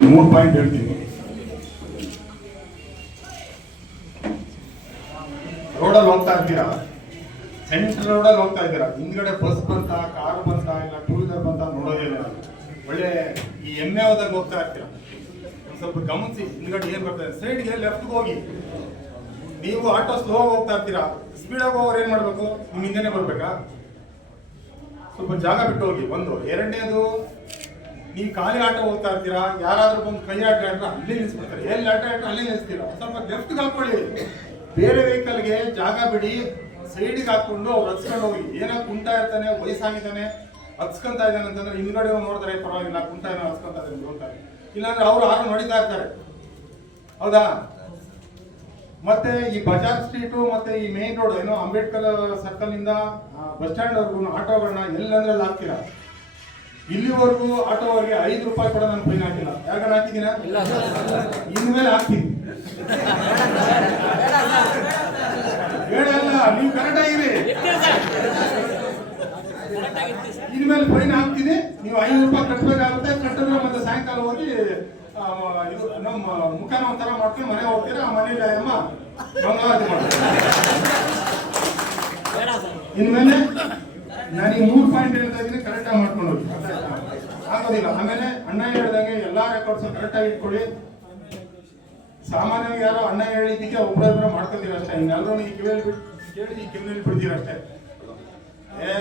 ಮೂರು ಪಾಯಿಂಟ್ ಹೇಳ್ತೀನಿ. ರೋಡಲ್ಲಿ ಹೋಗ್ತಾ ಇದ್ದೀರಾ? ಸೆಂಟ್ರಲ್ ರೋಡಲ್ಲಿ ಹೋಗ್ತಾ ಇದ್ದೀರಾ? ಹಿಂದ್ಗಡೆ ಬಸ್ ಬಂತ ಕಾರ್ ಬಂತ, ಇಲ್ಲ ಟೂ ವೀಲರ್ ಬಂತ ನೋಡೋದಿಲ್ಲ ಒಳ್ಳೆ ಈ ಎಮ್ಮೆ ಹೋದಾಗ ಹೋಗ್ತಾ ಇರ್ತೀರಾ? ಸ್ವಲ್ಪ ಗಮನಿಸಿ, ಹಿಂದ್ಗಡೆ ಏನ್ ಇದೆ? ಸೈಡ್ಗೆ ಲೆಫ್ಟ್ಗೆ ಹೋಗಿ. ನೀವು ಆಟೋ ಸ್ಲೋ ಹೋಗ್ತಾ ಇರ್ತೀರಾ? ಸ್ಪೀಡ್ ಆಗಿ ಹೋಗೋರು ಏನ್ ಮಾಡ್ಬೇಕು? ನಿಮ್ ಹಿಂದೆನೆ ಬರ್ಬೇಕಾ? ಸ್ವಲ್ಪ ಜಾಗ ಬಿಟ್ಟು ಹೋಗಿ ಒಂದು ಎರಡನೇದು ನೀವು ಖಾಲಿ ಆಟ ಹೋಗ್ತಾ ಇರ್ತೀರಾ? ಯಾರಾದ್ರೂ ಬಂದು ಕೈ ಆಟ ಆಡ್ರೆ ಅಲ್ಲಿ ನಿಲ್ಸ್ಬಿಡ್ತಾರೆ. ಎಲ್ಲಿ ಆಟ ಆಡ್ರೆ ಅಲ್ಲಿ ನಿಲ್ಸ್ತೀರಾ? ಸ್ವಲ್ಪ ಲೆಫ್ಟ್ ಹಾಕೊಳ್ಳಿ ಬೇರೆ ವೆಹಿಕಲ್ಗೆ ಜಾಗ ಬಿಡಿ. ಸೈಡಿಗೆ ಹಾಕೊಂಡು ಅವ್ರು ಹಚ್ಕೊಂಡು ಹೋಗಿ. ಏನೋ ಕುಂತಾ ಇರ್ತಾನೆ, ವಯಸ್ಸಾಗಿದ್ದಾನೆ ಹಚ್ಕೊಂತ ಇದ್ದಾನೆ ಅಂತಂದ್ರೆ ಹಿಂದ್ಗಡೆ ನೋಡಿದ್ರೆ ಪರವಾಗಿಲ್ಲ, ಕುಂತ ಏನೋ ಹಚ್ಕೊಂತ ಇದ್ದಾನೆ ನೋಡ್ತಾರೆ ಇಲ್ಲಾಂದ್ರೆ ಅವ್ರು ಆರು ನೋಡಿತಾ ಇರ್ತಾರೆ ಹೌದಾ? ಮತ್ತೆ ಈ ಬಜಾರ್ ಸ್ಟ್ರೀಟು ಮತ್ತೆ ಈ ಮೇನ್ ರೋಡ್ ಏನೋ ಅಂಬೇಡ್ಕರ್ ಸರ್ಕಲ್ ಇಂದ ಬಸ್ ಸ್ಟ್ಯಾಂಡ್ ವರ್ಗು ಆಟೋಗಳನ್ನ ಎಲ್ಲಂದ್ರಲ್ಲಿ ಹಾಕ್ತೀರಾ? ಇಲ್ಲಿವರೆಗೂ ಆಟೋವರೆಗೆ ಐದು ರೂಪಾಯಿ ಕೂಡ ನಾನು ಫೈನ್ ಹಾಕಿಲ್ಲ. ಯಾಕಂದ್ರೆ ಹಾಕಿದ್ದೀನ ಇನ್ಮೇಲೆ ಹಾಕ್ತೀನಿ. ಹೇಳಲ್ಲ ನೀವು ಕರೆಕ್ಟ್ ಆಗಿರಿ. ಇನ್ಮೇಲೆ ಫೈನ್ ಹಾಕ್ತೀನಿ. ನೀವು ಐದು ರೂಪಾಯಿ ಕಟ್ಟಬೇಕಾಗುತ್ತೆ. ಕಟ್ಟಿದ್ರೆ ಮತ್ತೆ ಸಾಯಂಕಾಲ ಹೋಗಿ ಇದು ನಮ್ಮ ಮುಖನ ಒಂಥರ ಮಾಡ್ಕೊಂಡು ಮನೆ ಹೋಗ್ತೀರಾ? ಆ ಮನೇಲಿ ಅಮ್ಮ ಮಂಗಳಾರತಿ ಮಾಡ್ತಾರೆ. ಇನ್ಮೇಲೆ ನಾನು ಈ ಮೂರು ಪಾಯಿಂಟ್ ಹೇಳ್ತಾ ಇದ್ದೀನಿ. ಕರೆಕ್ಟಾಗಿ ಮಾಡ್ಕೊಂಡು ಹೋಗಿ ಅರ್ಥ ಆಯ್ತಾ? ಆಗೋದಿಲ್ಲ. ಆಮೇಲೆ ಅಣ್ಣ ಹೇಳ್ದಂಗೆ ಎಲ್ಲಾ ರೆಕಾರ್ಡ್ಸ್ ಕರೆಕ್ಟಾಗಿ ಇಟ್ಕೊಳ್ಳಿ. ಸಾಮಾನ್ಯವಾಗಿ ಯಾರೋ ಅಣ್ಣ ಹೇಳಿದ್ದಕ್ಕೆ ಒಬ್ಬರೊಬ್ಬರ ಮಾಡ್ಕೊತೀರ ಅಷ್ಟೇ. ಇನ್ನೆಲ್ಲರೂ ಈ ಕಿವಿಯಲ್ಲಿ ಬಿಟ್ಟು ಕೇಳಿ ಈ ಕಿವಿಯಲ್ಲಿ ಬಿಡ್ತೀರ ಅಷ್ಟೇ. ಏ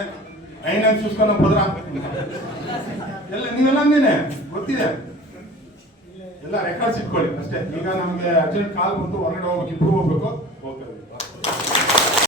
ಐನಂಗ್ ಚೂಸ್ಕೊಂಡು ಪದ್ರ ಎಲ್ಲ ನೀವೆಲ್ಲ ಅಂದೇನೆ? ಗೊತ್ತಿದೆ. ಎಲ್ಲ ರೆಕಾರ್ಡ್ಸ್ ಇಟ್ಕೊಳ್ಳಿ. ಅಷ್ಟೇ. ಈಗ ನಮಗೆ ಅರ್ಜೆಂಟ್ ಕಾಲ್ ಬಂತು. ಹೊರಗಡೆ ಹೋಗ್ಬೇಕು. ಇಬ್ರು ಹೋಗ್ಬೇಕು. ಹೋಗ್ತೇವೆ